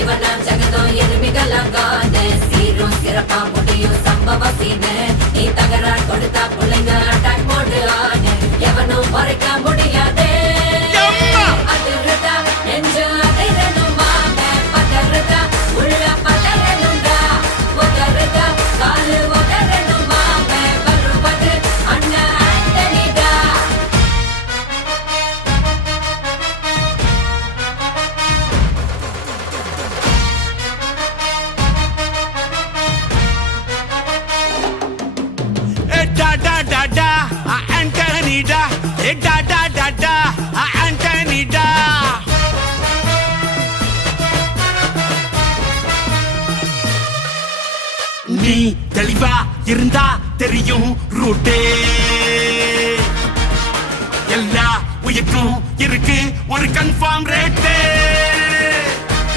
இவனா ஜகதம் எருமிகளாம் காது சீரும் சிறப்பா முடியும் சம்பவ சீனு நீ தகராறு கொடுத்தா பிள்ளைங்க அட்டாக் மோடு ஆடு எவனும் மறைக்க முடியாதே அதிர்றதா நெஞ்சு அதிரணும் வாங்க பதறதா உள்ள பதறணும்டா உதறதா காலு உதறணும் வாங்க வருவது அண்ணன் ஆண்டனிடா Da da da da, Anthony da. Da da da da, Anthony da. நீ தெளிவா இருந்தா தெரியும் ரூட்டே எல்லா உயிர்க்கும் இருக்கு ஒரு கன்ஃபார்ம் ரேட்டே